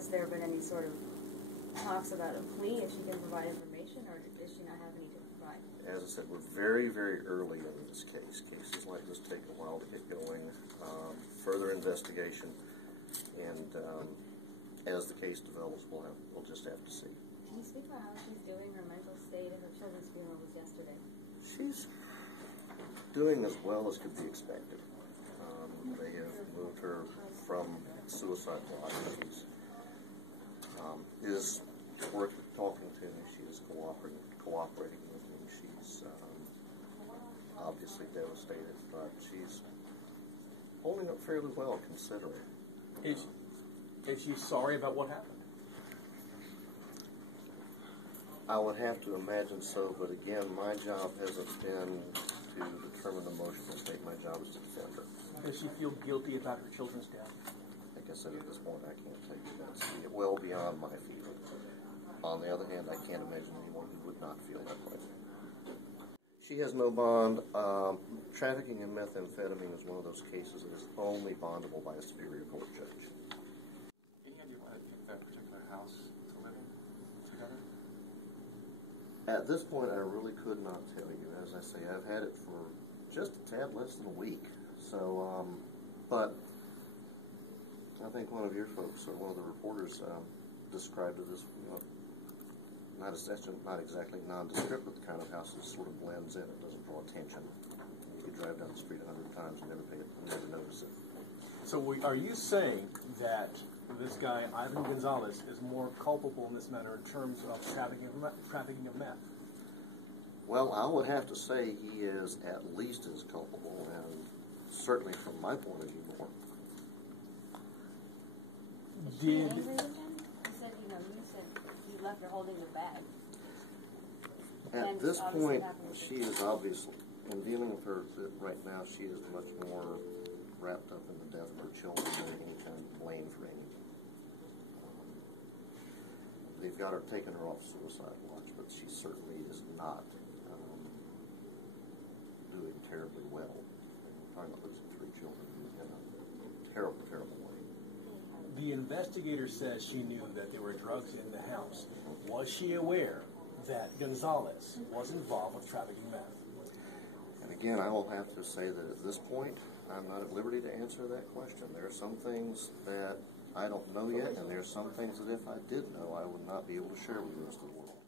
Has there been any sort of talks about a plea if she can provide information, or does she not have any to provide? As I said, we're very, very early in this case. Cases like this take a while to get going. Further investigation, and as the case develops, we'll just have to see. Can you speak about how she's doing, her mental state? Her children's funeral was yesterday. She's doing as well as could be expected. They have moved her from suicide watch. She is talking to me. She is cooperating with me. She's obviously devastated, but she's holding up fairly well considering. Is she sorry about what happened? I would have to imagine so, but again, my job hasn't been to determine the emotional state. My job is to defend her. Does she feel guilty about her children's death? Like I said, at this point, I can't tell you that. It's well beyond my field. On the other hand, I can't imagine anyone who would not feel that way. She has no bond. Trafficking in methamphetamine is one of those cases that is only bondable by a superior court judge. Any idea why they picked that particular house to live in together? At this point, I really could not tell you. As I say, I've had it for just a tad less than a week. So, but I think one of your folks, or one of the reporters, described it as, not exactly nondescript, but the kind of house that sort of blends in. It doesn't draw attention. You could drive down the street 100 times and never notice it. So are you saying that this guy, Ivan Gonzalez, is more culpable in this matter in terms of trafficking of meth? Well, I would have to say he is at least as culpable, and certainly from my point of view more. You said he left her holding the bag. At this point, she is obviously, in dealing with her right now, she is much more wrapped up in the death of her children than any kind of blame for any. They've got her, taken her off suicide watch, but she certainly is not doing terribly well. We're talking about losing 3 children in a terrible, terrible way. The investigator says she knew that there were drugs in the house. Was she aware that Gonzalez was involved with trafficking meth? And again, I will have to say that at this point, I'm not at liberty to answer that question. There are some things that I don't know yet, and there are some things that if I did know, I would not be able to share with the rest of the world.